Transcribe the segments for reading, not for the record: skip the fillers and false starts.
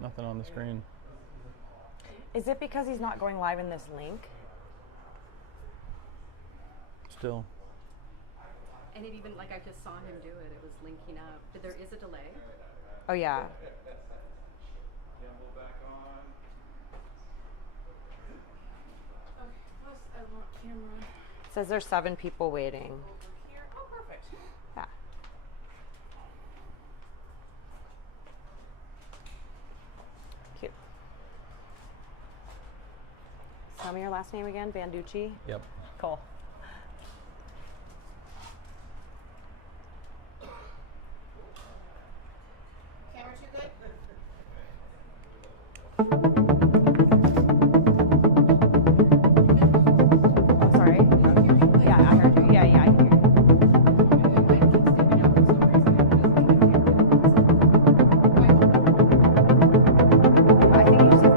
Nothing on the screen. Is it because he's not going live in this link? Still. And it even, like I just saw him do it, it was linking up. But there is a delay. Oh, yeah. It says there's 7 people waiting. Here. Oh, perfect. Yeah. Cute. Tell me your last name again, Banducci? Yep. Cool. Camera too good? Oh, sorry. Yeah, I heard you. Yeah, I can hear you. I think you just have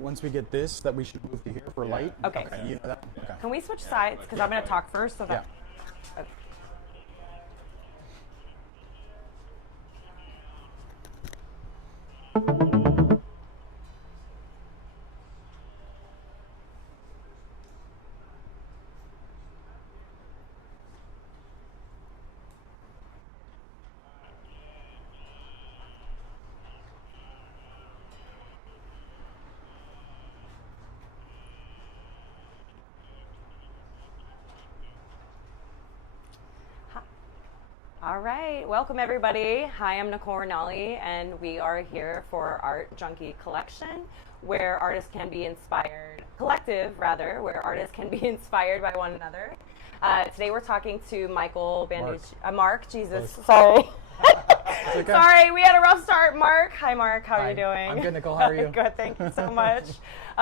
Once we get this, that we should move to here for light. Okay. You know that? Okay. Can we switch sides? Because I'm going to talk first. So that. Yeah. All right, welcome everybody. Hi, I'm Nicole Rinaldi, and we are here for Art Junkie Collection, where artists can be inspired, collective rather, where artists can be inspired by one another. Today we're talking to Michael Banducci, Mark, Jesus, sorry. Okay. Sorry, we had a rough start. Mark, hi Mark, how are you doing? I'm good, Nicole, how are you? Good, thank you so much.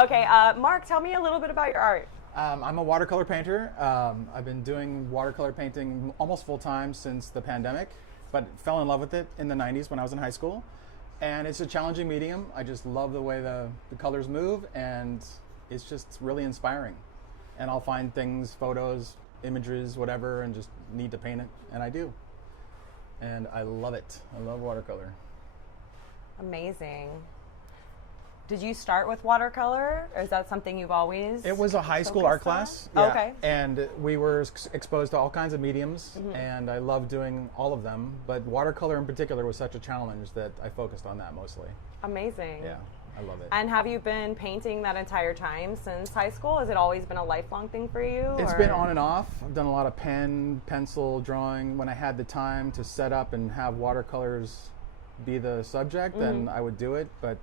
Okay, Mark, tell me a little bit about your art. I'm a watercolor painter. I've been doing watercolor painting almost full time since the pandemic, but fell in love with it in the 90s when I was in high school. And it's a challenging medium. I just love the way the colors move, and it's just really inspiring. And I'll find things, photos, images, whatever, and just need to paint it, and I do. And I love it. I love watercolor. Amazing. Did you start with watercolor, or is that something you've always? It was a high school art class. Yeah. Okay. And we were exposed to all kinds of mediums, and I loved doing all of them. But watercolor in particular was such a challenge that I focused on that mostly. Amazing. Yeah, I love it. And have you been painting that entire time since high school? Has it always been a lifelong thing for you? It's been on and off. I've done a lot of pen, pencil, drawing when I had the time to set up and have watercolors be the subject, then I would do it. But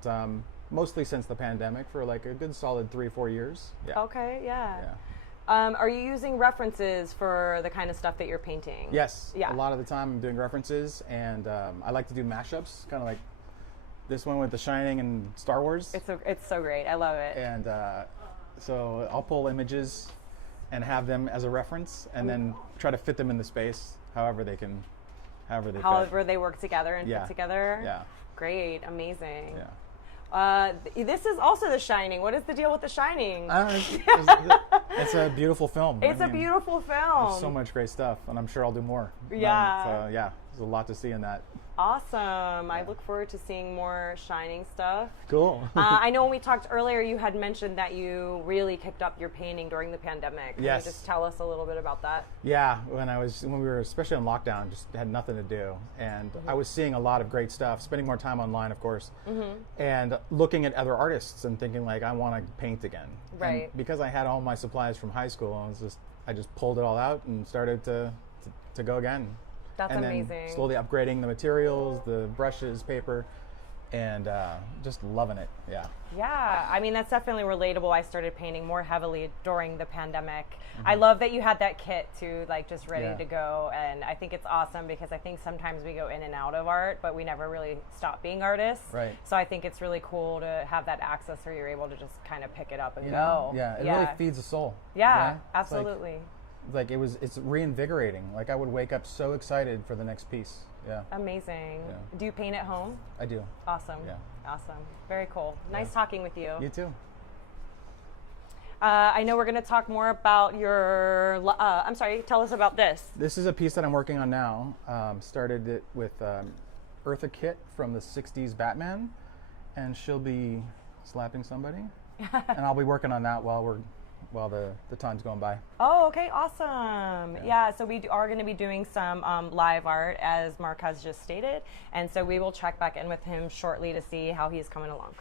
mostly since the pandemic for like a good solid 3-4 years. Yeah. Okay, yeah. Yeah. Are you using references for the kind of stuff that you're painting? Yes. Yeah. A lot of the time I'm doing references, and I like to do mashups, kind of like this one with The Shining and Star Wars. It's so great. I love it. And so I'll pull images and have them as a reference, and then try to fit them in the space however they fit. However they work together and Yeah. fit together. Yeah. Great. Amazing. Yeah. This is also The Shining. What is the deal with The Shining? It's a beautiful film. It's a beautiful film. There's so much great stuff, and I'm sure I'll do more. Yeah. Yeah, there's a lot to see in that. Awesome. I look forward to seeing more Shining stuff. Cool. I know when we talked earlier, you had mentioned that you really kicked up your painting during the pandemic. Can Yes. you just tell us a little bit about that? Yeah, when we were especially in lockdown, just had nothing to do, and I was seeing a lot of great stuff, spending more time online, of course, and looking at other artists and thinking like, I want to paint again. Right. And because I had all my supplies from high school, I just pulled it all out and started to go again. That's and amazing. Then slowly upgrading the materials, the brushes, paper, and just loving it. Yeah. Yeah, I mean, that's definitely relatable. I started painting more heavily during the pandemic. I love that you had that kit too, like just ready Yeah. to go. And I think it's awesome because I think sometimes we go in and out of art, but we never really stop being artists. Right. So I think it's really cool to have that access where you're able to just kind of pick it up and You go. know? Yeah, it really feeds the soul. Yeah, It's like- absolutely. it's reinvigorating. Like I would wake up so excited for the next piece. Yeah, Amazing. Yeah. Do you paint at home? I do. Awesome. Yeah. Awesome. Very cool. Nice talking with you. You too. I know we're going to talk more about your. I'm sorry. Tell us about this. This is a piece that I'm working on now. Started it with Eartha Kitt from the '60s Batman, and she'll be slapping somebody, and I'll be working on that while the time's going by. Oh, okay, awesome. Yeah, so we are going to be doing some live art, as Mark has just stated, and so we will check back in with him shortly to see how he's coming along.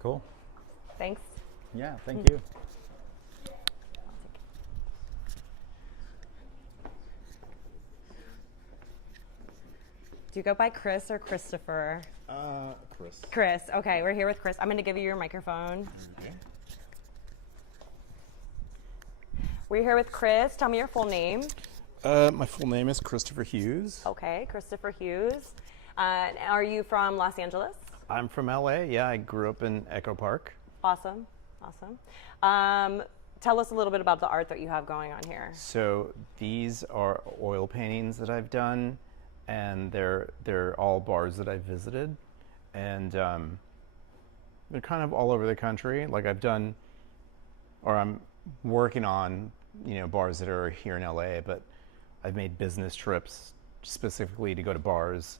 Cool. Thanks. Yeah. Thank you. Do you go by Chris or Christopher? Chris. Chris. Okay, we're here with Chris. I'm going to give you your microphone. Okay. We're here with Chris. Tell me your full name. My full name is Christopher Hughes. Okay, Christopher Hughes. Are you from Los Angeles? I'm from LA. Yeah, I grew up in Echo Park. Awesome, awesome. Tell us a little bit about the art that you have going on here. So these are oil paintings that I've done, and they're all bars that I've visited, and they're kind of all over the country. Like I'm working on, bars that are here in LA, but I've made business trips specifically to go to bars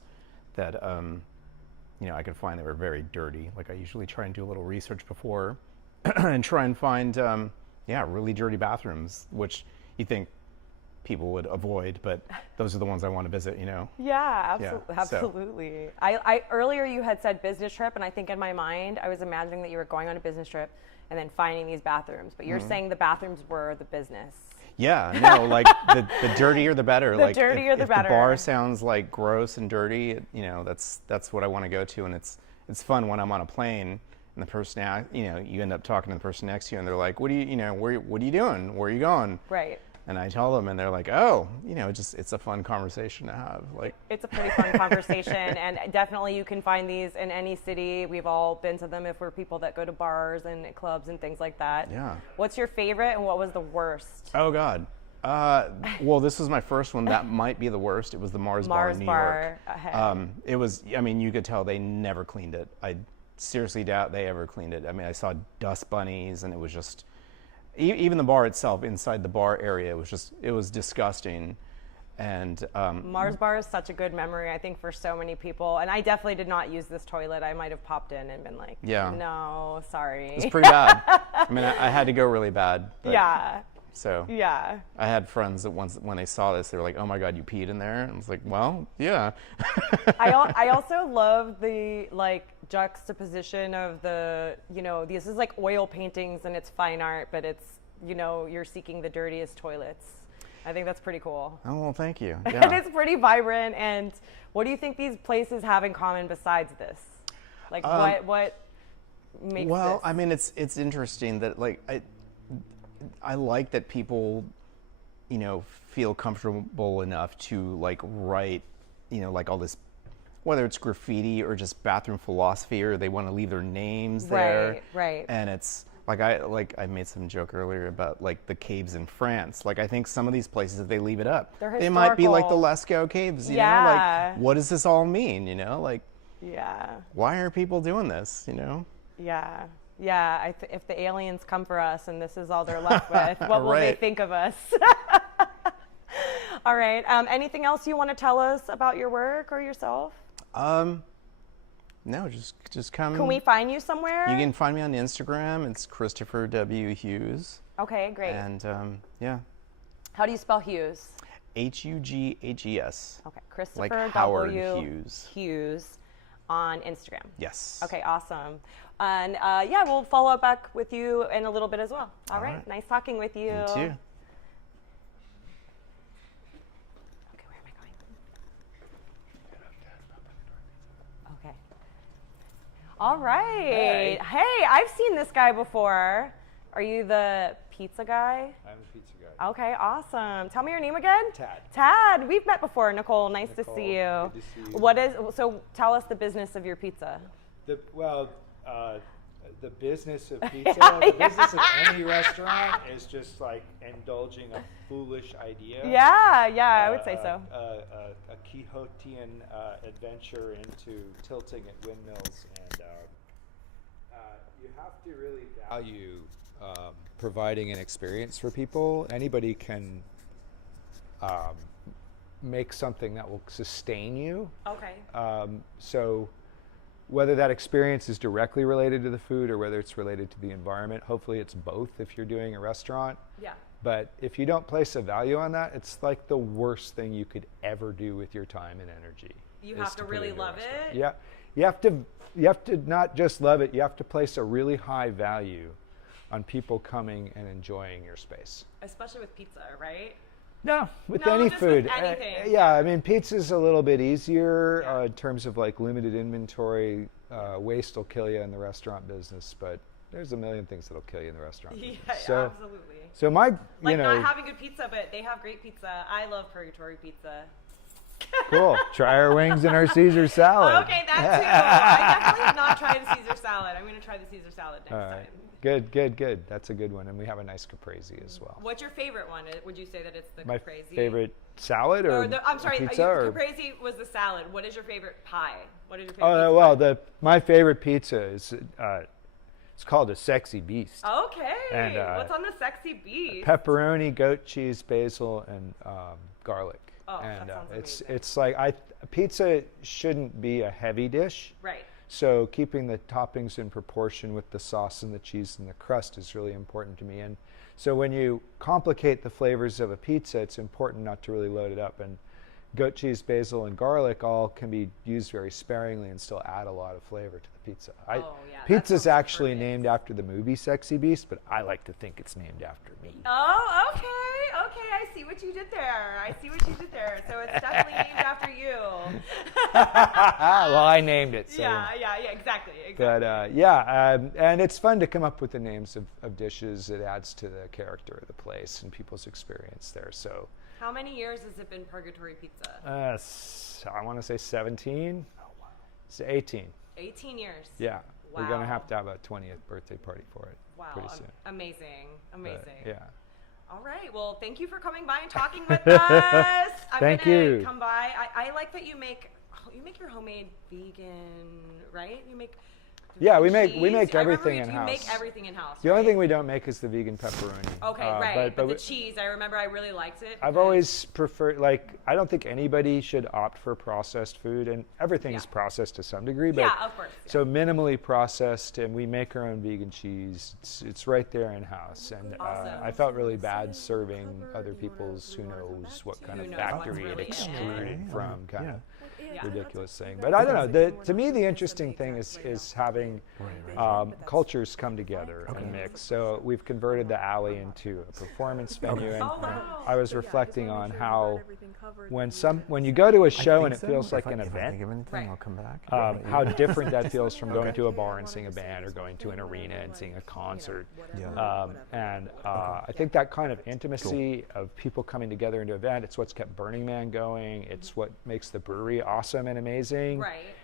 that, I could find that were very dirty. Like I usually try and do a little research before and try and find, really dirty bathrooms, which you think people would avoid, but those are the ones I want to visit, Yeah, Yeah, absolutely. I earlier you had said business trip, and I think in my mind I was imagining that you were going on a business trip and then finding these bathrooms, but you're saying the bathrooms were the business. Yeah, no, like the dirtier the better. The like dirtier if the better. The bar sounds like gross and dirty, that's what I want to go to, and it's fun when I'm on a plane and the person, you end up talking to the person next to you, and they're like, "What are you doing? Where are you going?" Right. And I tell them, and they're like, "Oh, it's a fun conversation to have." Like, It's a pretty fun conversation, and definitely you can find these in any city. We've all been to them if we're people that go to bars and clubs and things like that. Yeah. What's your favorite, and what was the worst? oh God. Well, this was my first one. That might be the worst. It was the Mars Bar in New York. It was. I mean, you could tell they never cleaned it. I seriously doubt they ever cleaned it. I mean, I saw dust bunnies, and it was just. Even the bar itself, inside the bar area, it was disgusting. And Mars Bar is such a good memory, I think, for so many people. And I definitely did not use this toilet. I might have popped in and been like, Yeah. no, sorry. it's pretty bad. I mean, I had to go really bad. But, Yeah. So Yeah. I had friends that when they saw this, they were like, "Oh my God, you peed in there?" And I was like, "Well, yeah." I also love the juxtaposition of this is like oil paintings and it's fine art, but it's, you're seeking the dirtiest toilets. I think that's pretty cool. Oh, well, thank you. And Yeah. it's pretty vibrant. And what do you think these places have in common besides this? Like what makes Well, this? I mean, it's interesting that like I like that people, feel comfortable enough to like write, like all this, whether it's graffiti or just bathroom philosophy, or they want to leave their names there. Right. And it's like I made some joke earlier about like the caves in France. Like I think some of these places, if they leave it up, They're they might be like the historical. Lascaux caves. You know, Yeah. like what does this all mean? Like Yeah. why are people doing this? Yeah. Yeah. If the aliens come for us and this is all they're left with, what will they Right. think of us? All right. Anything else you want to tell us about your work or yourself? No, just come. Can we find you somewhere? You can find me on Instagram. It's Christopher W. Hughes. Okay, great. And yeah, How do you spell Hughes? Hughes. Okay, Christopher Like Howard W. Hughes. Hughes on Instagram. Yes. Okay, awesome. And yeah, we'll follow up back with you in a little bit as well. All right. right. Nice talking with you. You too. Okay, where am I going? Okay. All right. Hey, I've seen this guy before. Are you the pizza guy? I'm a pizza guy. Okay, awesome. Tell me your name again. Tad. Tad, we've met before. Nicole, nice to Nicole, see you. good to see you. What is so? Tell us the business of your pizza. The business of pizza, the business of any restaurant is just like indulging a foolish idea. Yeah, I would say so. A Quixotean adventure into tilting at windmills, and you have to really value providing an experience for people. Anybody can make something that will sustain you. Okay. So whether that experience is directly related to the food or whether it's related to the environment, hopefully it's both if you're doing a restaurant. Yeah. But if you don't place a value on that, it's like the worst thing you could ever do with your time and energy. You is have to put really into a love restaurant. it? Yeah. You have to not just love it, you have to place a really high value on people coming and enjoying your space. Especially with pizza, right? No, with No, any just food. with anything. Yeah, I mean, pizza's a little bit easier Yeah. in terms of like limited inventory. Waste will kill you in the restaurant business, but there's a million things that'll kill you in the restaurant Yeah, business. So, absolutely. so my, Like not having good pizza, but they have great pizza. I love Purgatory Pizza. cool. Try our wings and our Caesar salad. Okay, that too. I definitely have not tried a Caesar salad. I'm going to try the Caesar salad next All right. time. Good. That's a good one. And we have a nice caprese as well. What's your favorite one? Would you say that it's the My caprese? favorite salad or I'm sorry, pizza? Or? caprese was the salad. What is your favorite pie? What is your favorite Oh, pizza well, pie? my favorite pizza is, it's called a Sexy Beast. Okay. And, What's on the sexy beast? Pepperoni, goat cheese, basil, and garlic. Oh, that and sounds amazing. it's like pizza shouldn't be a heavy dish. Right. So keeping the toppings in proportion with the sauce and the cheese and the crust is really important to me. And so when you complicate the flavors of a pizza, it's important not to really load it up. And goat cheese, basil, and garlic all can be used very sparingly and still add a lot of flavor to the pizza. Yeah, that Pizza's sounds actually perfect. named after the movie Sexy Beast, but I like to think it's named after me. Oh, okay. I see what you did there. So it's definitely named after you. Well, I named it. So. Yeah, exactly. But and it's fun to come up with the names of dishes. It adds to the character of the place and people's experience there. So, How many years has it been Purgatory Pizza? I want to say 17. Oh wow, it's 18. 18 years. Yeah, we're gonna Wow. have to have a 20th birthday party for it. Wow. pretty soon. Amazing. But, yeah. All right. Well, thank you for coming by and talking with us. I'm Thank gonna you. come by. I like that you make your homemade vegan, right? You make Yeah, we cheese. make I remember everything you in-house. make everything in house. The only thing we don't make is the vegan pepperoni. Okay, right. But the we- cheese, I remember I really liked it. I've because- always preferred, I don't think anybody should opt for processed food, and everything's Yeah. processed to some degree, but Yeah, of course. Yeah. so minimally processed, and we make our own vegan cheese. It's right there in house, and Awesome. I felt really bad serving other people's who knows what kind Who of knows what's factory it really in it. extruded from, kind of. ridiculous thing. But I don't know. To me, the interesting thing is having cultures come together and mix. So we've converted the alley into a performance venue, and I was reflecting on how when you go to a show and it feels like an event, I'll come back. how different that feels from going to a bar and seeing a band or going to an arena and seeing a concert. I think that kind of intimacy of people coming together into an event, it's what's kept Burning Man going. It's what makes the brewery awesome and amazing. Right.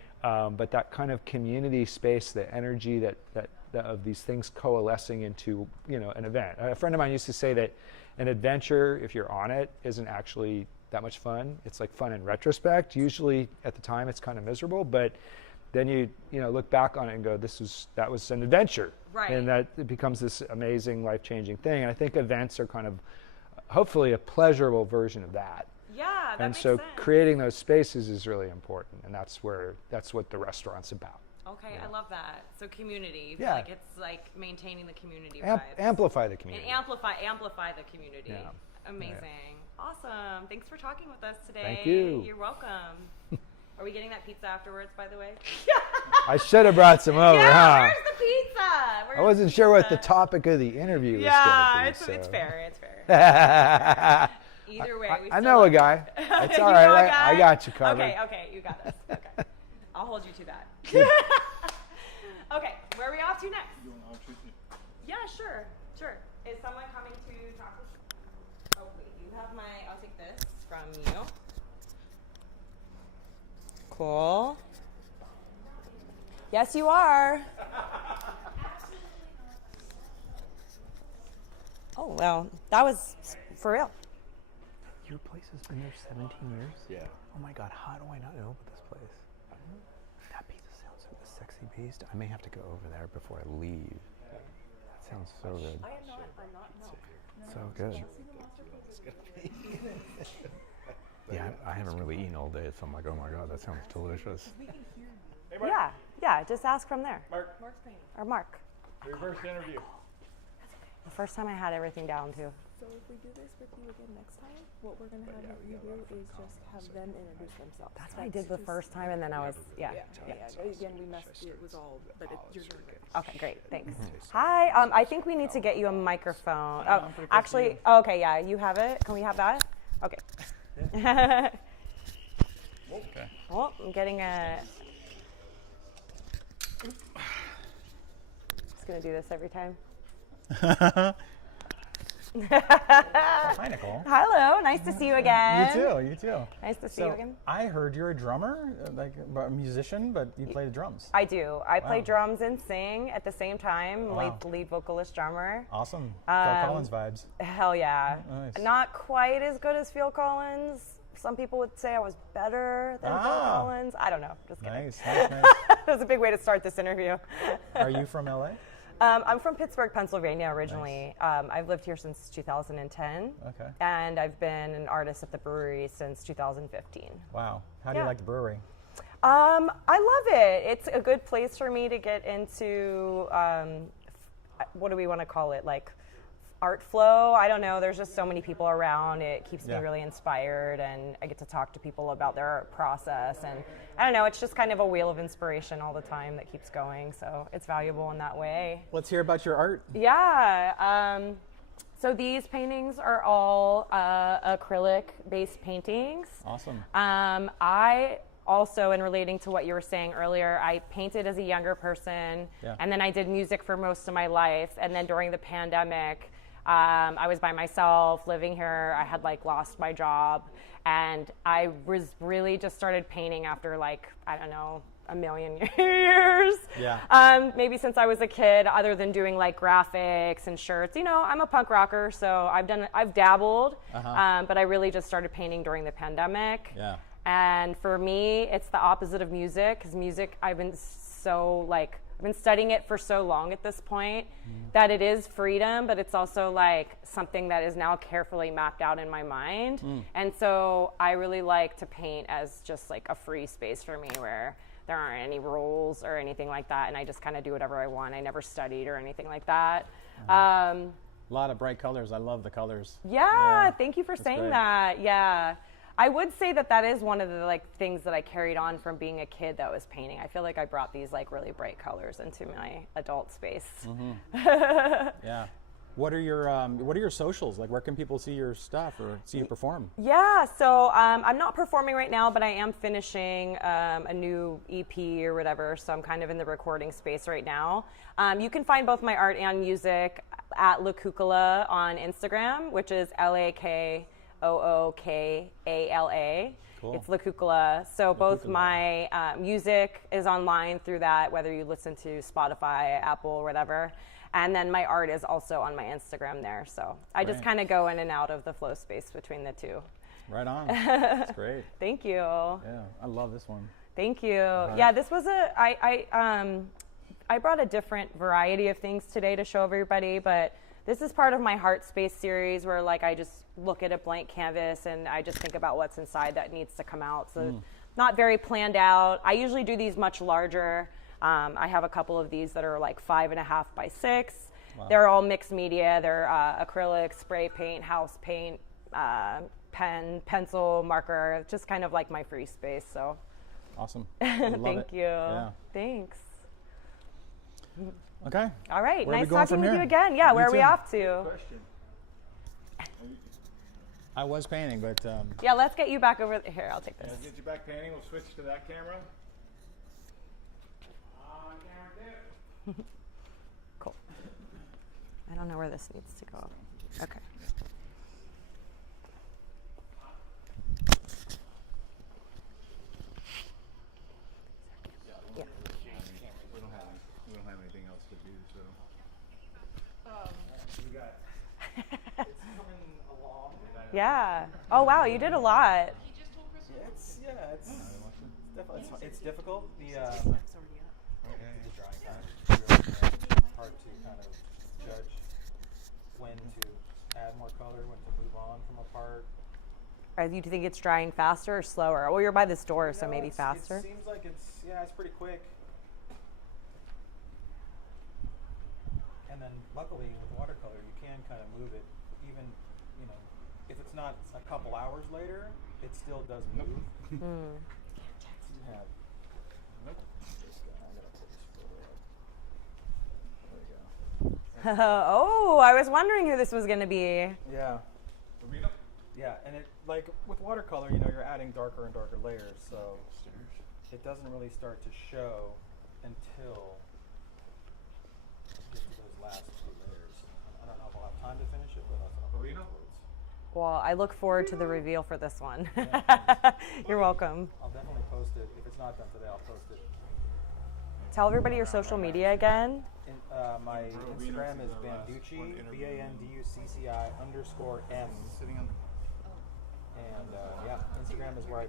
But that kind of community space, the energy that of these things coalescing into an event. A friend of mine used to say that an adventure, if you're on it, isn't actually that much fun. It's like fun in retrospect. Usually at the time it's kind of miserable, but then you look back on it and go, that was an adventure. Right. And that it becomes this amazing, life-changing thing. And I think events are kind of hopefully a pleasurable version of that. Yeah, that And makes so sense. creating those spaces is really important, and that's what the restaurant's about. Okay, I love that. So community. You feel Yeah. like it's like maintaining the community vibes. Amplify the community. And amplify the community. Yeah. Amazing. Awesome. Thanks for talking with us today. Thank you. You're welcome. Are we getting that pizza afterwards, by the way? I should have brought some over, Yeah, huh? where's the pizza? I wasn't sure what the topic of the interview was Yeah, going to be. it's fair. It's fair. fair. Either way, we I still know love a guy. you. It's You all know right. a guy? I got you covered. Okay, you got us. Okay. I'll hold you to that. Okay, where are we off to next? Yeah, sure. Is someone coming to talk with you? Oh, wait, you have I'll take this from you. Cool. Yes, you are. Oh, well, that was for real. Your place has been there 17 years? Yeah. Oh my God, how do I not know about this place? That pizza sounds like a sexy beast. I may have to go over there before I leave. That sounds so good. I'm not, no. So good. Yeah, I haven't really eaten all day, so I'm like, oh my God, that sounds delicious. Yeah, just ask from there. Mark, Or Mark. reverse interview. The first time I had everything down, too. So if we do this with you again next time, what we're gonna have you do is just have them introduce themselves. That's what I did the first time, and then I was, yeah. Again, we messed. It was all, but you're doing great. Okay, great, thanks. Hi, I think we need to get you a microphone. Oh, actually, okay, yeah, you have it. Can we have that? Okay. Okay. Oh, I'm getting a. Just gonna do this every time. Hi, Nicole. Hello, nice to see you again. You too. Nice to see you again. I heard you're a drummer, like a musician, but you play the drums. I do. I play Wow. drums and sing at the same time. Wow. Lead vocalist, drummer. Awesome. Phil Collins vibes. Hell yeah. Nice. Not quite as good as Phil Collins. Some people would say I was better than Phil Ah. Collins. I don't know. Just kidding. Nice. That was a big way to start this interview. Are you from LA? I'm from Pittsburgh, Pennsylvania originally. I've lived here since 2010. Okay. And I've been an artist at the brewery since 2015. Wow. How do you Yeah. like the brewery? I love it. It's a good place for me to get into, what do we want to call it? Like art flow. I don't know. There's just so many people around. It keeps me Yeah. really inspired, and I get to talk to people about their art process. And I don't know. It's just kind of a wheel of inspiration all the time that keeps going. So it's valuable in that way. Let's hear about your art. Yeah. So these paintings are all acrylic-based paintings. Awesome. I also, in relating to what you were saying earlier, I painted as a younger person, Yeah. and then I did music for most of my life. And then during the pandemic, I was by myself living here. I had lost my job, and I was really just started painting after I don't know, a million years. Yeah. Maybe since I was a kid, other than doing graphics and shirts. I'm a punk rocker, so I've dabbled, but I really just started painting during the pandemic. Yeah. And for me, it's the opposite of music, because music, I've been studying it for so long at this point that it is freedom, but it's also something that is now carefully mapped out in my mind. And so I really like to paint as just a free space for me, where there aren't any rules or anything like that, and I just kind of do whatever I want. I never studied or anything like that. A lot of bright colors. I love the colors. Yeah, thank you for saying great. that. Yeah. I would say that that is one of the like things that I carried on from being a kid that was painting. I feel like I brought these like really bright colors into my adult space. Yeah. What are your socials? Like, where can people see your stuff or see you perform? Yeah, so I'm not performing right now, but I am finishing a new EP or whatever, so I'm kind of in the recording space right now. You can find both my art and music at La Cucala on Instagram, which is LAKOOKALA. Cool. It's La Cucala. So both Cucala. my music is online through that, whether you listen to Spotify, Apple, whatever. And then my art is also on my Instagram there. So I just Great. kind of go in and out of the flow space between the two. Right on. That's great. Thank you. Yeah, I love this one. Thank you. Yeah, this was I brought a different variety of things today to show everybody, but this is part of my Heart Space series where like I just look at a blank canvas and I just think about what's inside that needs to come out. So not very planned out. I usually do these much larger. I have a couple of these that are like 5.5 by 6. Wow. They're all mixed media. They're acrylic, spray paint, house paint, pen, pencil, marker. Just kind of like my free space. So Awesome. I love thank it. you. Yeah. Thanks. Okay. All right. Where are we Nice going talking from with here? you again. Yeah, You where are we too. off to? I was painting, but Yeah, let's get you back over here. I'll take this. Let's get you back painting. We'll switch to that camera. Cool. I don't know where this needs to go. Okay. Yeah. We don't have anything else to do, so. We got. it's coming along. Yeah. Oh wow, you did a lot. It's definitely it's difficult. The drawing time. It's hard to kind of judge when to add more color, when to move on from a part. Do you think it's drying faster or slower? Well, you're by this door, so No, maybe faster. It seems like it's pretty quick. And then luckily with watercolor, you can kind of move it, even if it's not a couple hours later, it still does move. You have. This guy, I gotta pull this photo up. There we go. Oh, I was wondering who this was going to be. Yeah. Rubino? Yeah, and it like with watercolor, you're adding darker and darker layers, so it doesn't really start to show until you get to those last two layers. I don't know if I'll have time to finish it, but that's what I'm working Rubino? towards. Well, I look forward to the reveal for this one. Yeah, You're welcome. I'll definitely post it. If it's not done today, I'll post it. Tell everybody your social media again. My Instagram is Banducci, BANDUCCI_M. Sitting on the. And Instagram is where I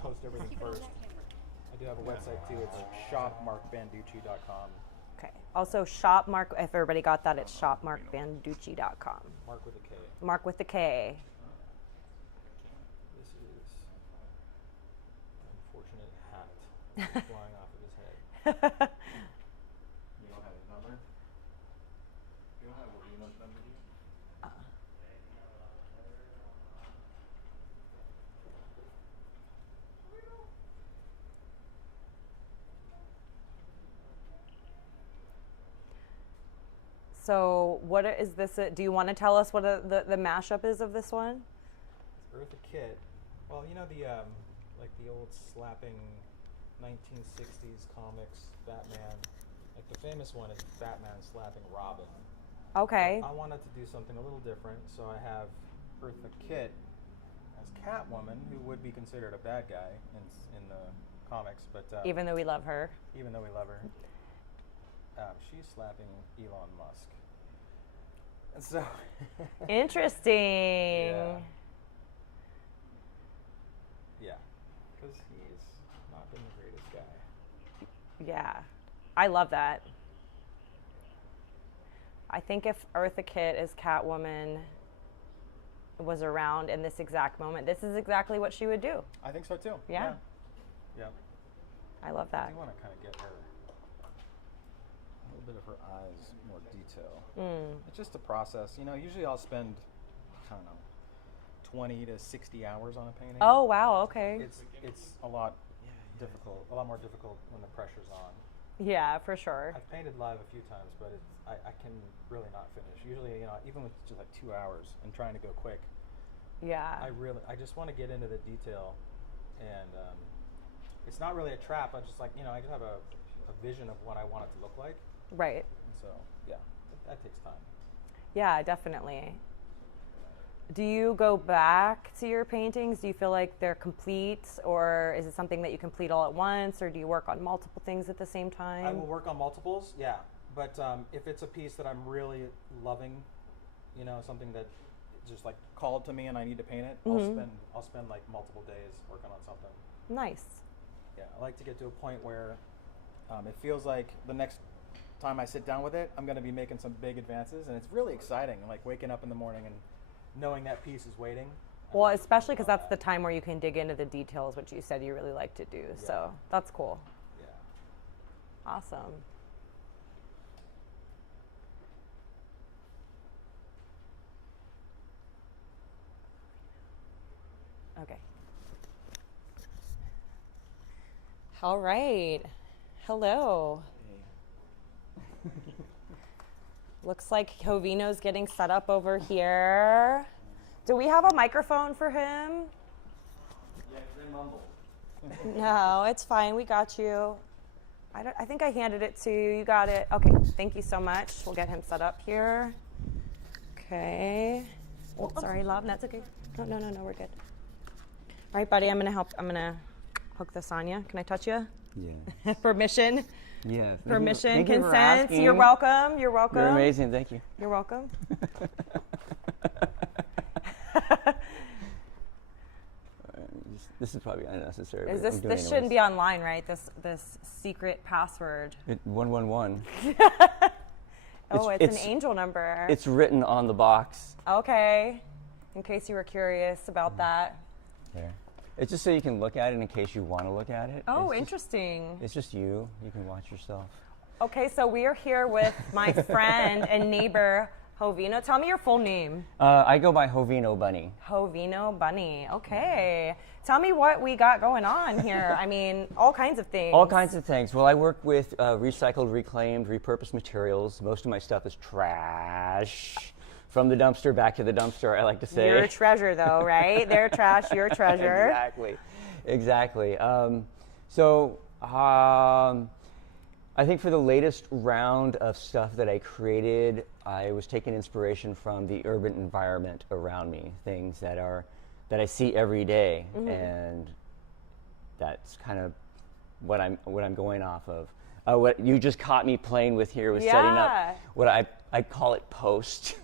post everything first. I do have a website too. It's shopmarkbanducci.com. Okay. Also, shop Mark. If everybody got that, it's shopmarkbanducci.com. Mark with a K. Mark with the K. This is the unfortunate hat flying off of his head. You don't have his number? You don't have Rubino's number, do you? So, what is this? Do you want to tell us what the mashup is of this one? It's Eartha Kitt. Well, the like the old slapping 1960s comics Batman. Like the famous one is Batman slapping Robin. Okay. I wanted to do something a little different, so I have Eartha Kitt as Catwoman, who would be considered a bad guy in the comics, but Even though we love her. even though we love her, she's slapping Elon Musk. And so Interesting. yeah, because he's not been the greatest guy. Yeah. I love that. I think if Eartha Kitt as Catwoman was around in this exact moment, this is exactly what she would do. I think so too. Yeah. Yeah. I love I that. do want to kind of get her a little bit of her eyes more detail. It's just a process. Usually I'll spend, I don't know, 20 to 60 hours on a painting. Oh wow, okay. It's a lot difficult, a lot more difficult when the pressure's on. Yeah, for sure. I've painted live a few times, but I can really not finish. Usually, even with just like 2 hours and trying to go quick, Yeah. I just want to get into the detail, and it's not really a trap. I just I just have a vision of what I want it to look like. Right. And so yeah, that takes time. Yeah, definitely. Do you go back to your paintings? Do you feel like they're complete, or is it something that you complete all at once, or do you work on multiple things at the same time? I will work on multiples, yeah. But if it's a piece that I'm really loving, something that just like called to me and I need to paint it, I'll spend like multiple days working on something. Nice. Yeah, I like to get to a point where it feels like the next time I sit down with it, I'm going to be making some big advances, and it's really exciting. Like waking up in the morning and knowing that piece is waiting. Well, especially because that's the time where you can dig into the details, which you said you really like to do. Yeah. So that's cool. Yeah. Awesome. Okay. All right. Hello. Looks like Jovino's getting set up over here. Do we have a microphone for him? Yeah, they mumble. No, it's fine. We got you. I think I handed it to you. You got it. Okay. Thank you so much. We'll get him set up here. Okay. Oh, sorry, love. That's okay. No, we're good. All right, buddy. I'm gonna help. I'm gonna hook this on you. Can I touch you? Yeah. Permission. Yeah. Permission, Thank you for consent. asking. You're welcome. You're welcome. You're amazing. Thank you. You're welcome. This is probably unnecessary. Is but this I'm doing this it shouldn't be anyways. online, right? This secret password. 111. Oh, it's it's- an angel number. It's written on the box. Okay. In case you were curious about that. There. It's just so you can look at it in case you want to look at it. Oh, It's just- interesting. It's just you. You can watch yourself. Okay, so we are here with my friend and neighbor, Jovino. Tell me your full name. I go by Jovino Bunny. Jovino Bunny. Okay. Tell me what we got going on here. I mean, all kinds of things. All kinds of things. Well, I work with recycled, reclaimed, repurposed materials. Most of my stuff is trash. From the dumpster back to the dumpster, I like to say. You're a treasure, though, right? They're trash, you're a treasure. Exactly. I think for the latest round of stuff that I created, I was taking inspiration from the urban environment around me, things that I see every day, and that's kind of what I'm going off of. What you just caught me playing with here was setting up what I call it post.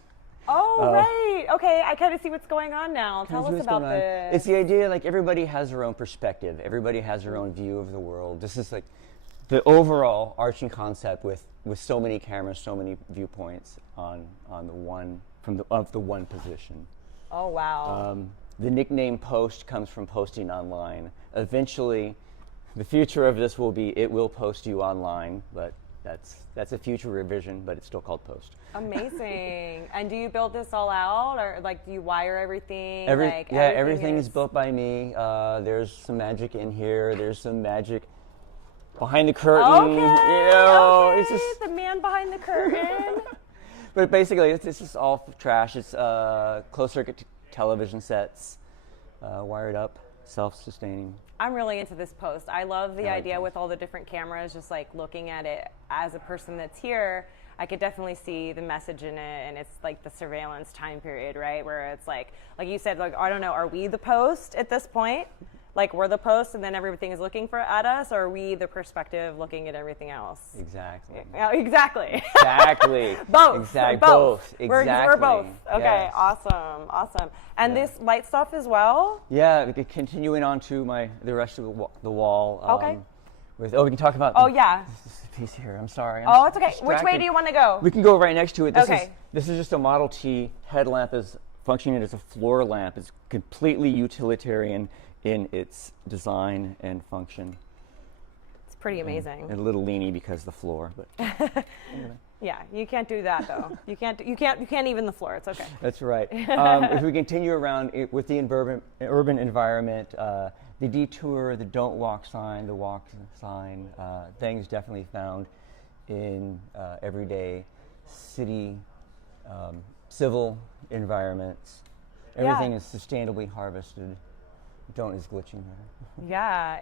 Oh, right. Okay, I kind of see what's going on now. Tell us about this. It's the idea like everybody has their own perspective. Everybody has their own view of the world. This is like the overall arching concept with so many cameras, so many viewpoints on the one of the one position. Oh, wow. The nickname Post comes from posting online. Eventually, the future of this will be it will post you online, but that's a future revision, but it's still called Post. Amazing. And do you build this all out, or like do you wire everything? Everything is built by me. There's some magic in here. There's some magic behind the curtain. Okay, it's just the man behind the curtain. But basically, it's just all trash. It's closed circuit television sets, wired up, self-sustaining. I'm really into this post. I love the idea with all the different cameras, just like looking at it as a person that's here. I could definitely see the message in it, and it's like the surveillance time period, right? Where it's like you said, like, I don't know, are we the post at this point? Like we're the post and then everything is looking at us, or are we the perspective looking at everything else? Exactly. Yeah, exactly. Exactly. Both. Exactly. Both. Exactly. We're both. Okay, Yes. awesome. And this light stuff as well? Yeah, continuing on to the rest of the wall. Okay. We can talk about this piece here. I'm sorry. Oh, it's okay. distracted. Which way do you want to go? We can go right next to it. This is just a Model T headlamp is functioning as a floor lamp. It's completely utilitarian in its design and function. It's pretty amazing. And a little leany because of the floor, but anyway. Yeah, you can't do that though. You can't even the floor. It's okay. That's right. If we continue around with the urban environment, the detour, the don't walk sign, the walk sign, things definitely found in everyday city, civil environments. Everything is sustainably harvested. Don't is glitching there. Yeah.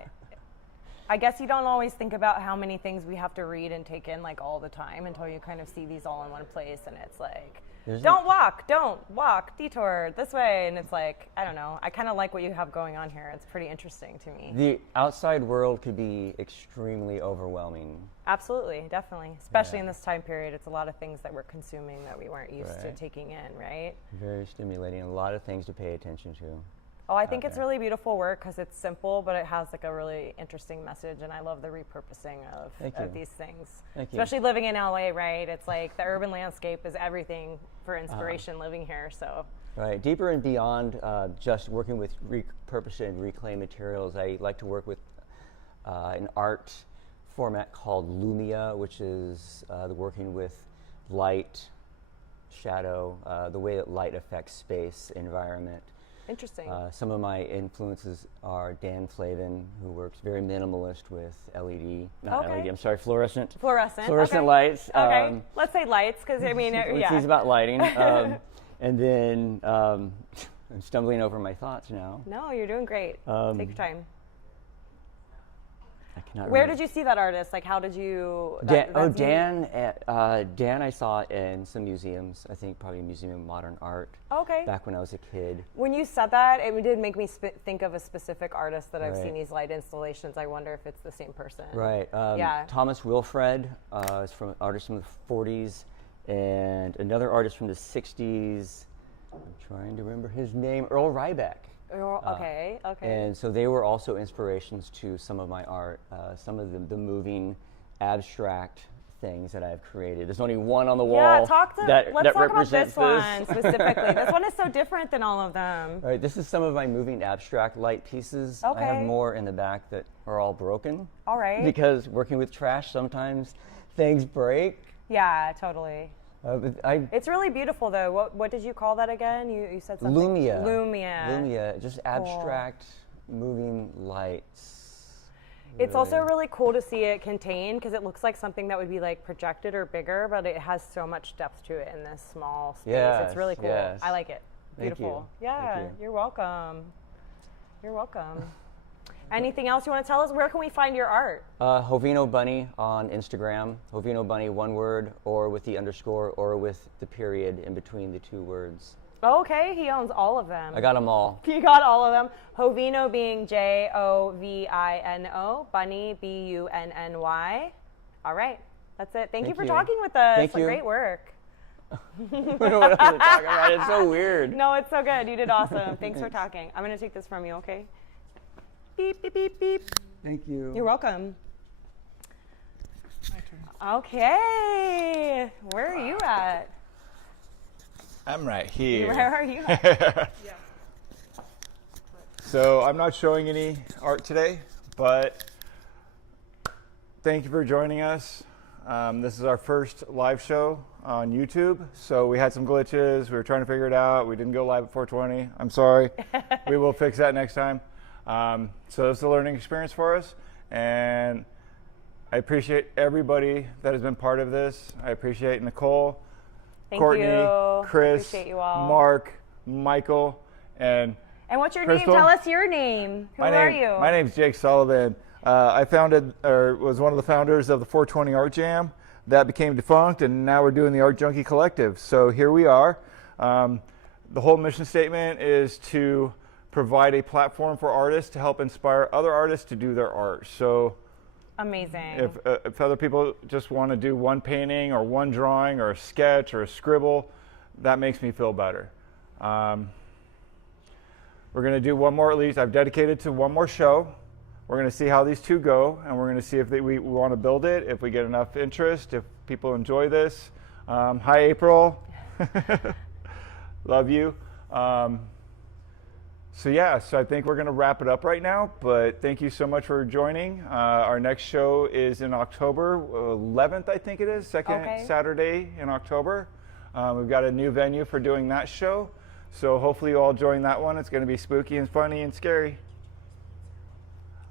I guess you don't always think about how many things we have to read and take in like all the time until you kind of see these all in one place, and it's like, don't walk, detour this way, and it's like, I don't know. I kind of like what you have going on here. It's pretty interesting to me. The outside world could be extremely overwhelming. Absolutely, definitely. Especially in this time period, it's a lot of things that we're consuming that we weren't used to taking in, right? Very stimulating. A lot of things to pay attention to. Oh, I think it's really beautiful work because it's simple, but it has like a really interesting message, and I love the repurposing of these things. Thank you. Especially living in LA, right? It's like the urban landscape is everything for inspiration living here. So. Right, deeper and beyond just working with repurposing and reclaimed materials, I like to work with an art format called Lumia, which is working with light, shadow, the way that light affects space, environment. Interesting. Some of my influences are Dan Flavin, who works very minimalist with LED, not LED, I'm sorry, fluorescent lights. Okay, let's say lights, because I mean, He's about lighting. And then I'm stumbling over my thoughts now. No, you're doing great. Take your time. I cannot Where remember. did you see that artist? Like, how did you? Dan I saw in some museums. I think probably Museum of Modern Art. Okay. Back when I was a kid. When you said that, it did make me think of a specific artist that I've Right. seen these light installations. I wonder if it's the same person. Right. Yeah. Thomas Wilfred is from artist from the 40s, and another artist from the 60s. I'm trying to remember his name. Earl Ryback. Okay. And so they were also inspirations to some of my art, some of the moving, abstract things that I've created. There's only one on the wall. Yeah, let's talk about represents this one specifically. This one is so different than all of them. Right, this is some of my moving abstract light pieces. Okay. I have more in the back that are all broken. All right. Because working with trash, sometimes things break. Yeah, totally. But It's really beautiful, though. What did you call that again? You said something. Lumia. Lumia. Just abstract moving lights. It's also really cool to see it contained because it looks like something that would be like projected or bigger, but it has so much depth to it in this small space. It's really cool. Yes. I like it. Beautiful. Thank you. Yeah, Thank you. You're welcome. You're welcome. Anything else you want to tell us? Where can we find your art? Hovino Bunny on Instagram. Hovino Bunny, one word, or with the underscore, or with the period in between the two words. Okay, he owns all of them. I got them all. You got all of them. Hovino being Jovino, Bunny Bunny. All right, that's it. Thank you for talking with us. Thank you. Great work. I don't know what else to talk about. It's so weird. No, it's so good. You did awesome. Thanks for talking. I'm going to take this from you, okay? Beep, beep, beep, beep. Thank you. You're welcome. Okay. Where are you at? I'm right here. Where are you at? So I'm not showing any art today, but thank you for joining us. This is our first live show on YouTube, so we had some glitches. We were trying to figure it out. We didn't go live at 4:20. I'm sorry. We will fix that next time. So it's a learning experience for us, and I appreciate everybody that has been part of this. I appreciate Nicole, Thank Courtney, you. Chris, Appreciate you all. Mark, Michael, and what's your Crystal? name? Tell us your name. Who are you? My name's Jake Sullivan. I was one of the founders of the 420 Art Jam. That became defunct, and now we're doing the Art Junkie Collective. So here we are. The whole mission statement is to provide a platform for artists to help inspire other artists to do their art. So amazing. If other people just want to do one painting or one drawing or a sketch or a scribble, that makes me feel better. We're going to do one more, at least I've dedicated to one more show. We're going to see how these two go, and we're going to see if we want to build it, if we get enough interest, if people enjoy this. Hi, April. Love you. So yeah, so I think we're going to wrap it up right now, but thank you so much for joining. Our next show is in October 11th, I think it is, second Saturday in October. We've got a new venue for doing that show, so hopefully you all join that one. It's going to be spooky and funny and scary.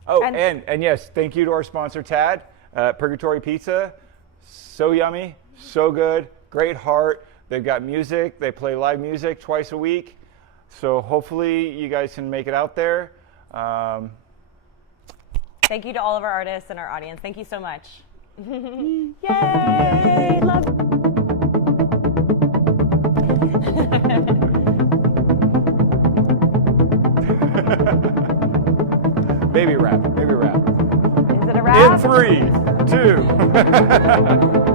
Oh, and yes, thank you to our sponsor, Tad, Purgatory Pizza. So yummy, so good, great heart. They've got music. They play live music twice a week. So hopefully you guys can make it out there. Thank you to all of our artists and our audience. Thank you so much. Yay! Love. Baby rap, baby rap. Is it a wrap? In 3, 2.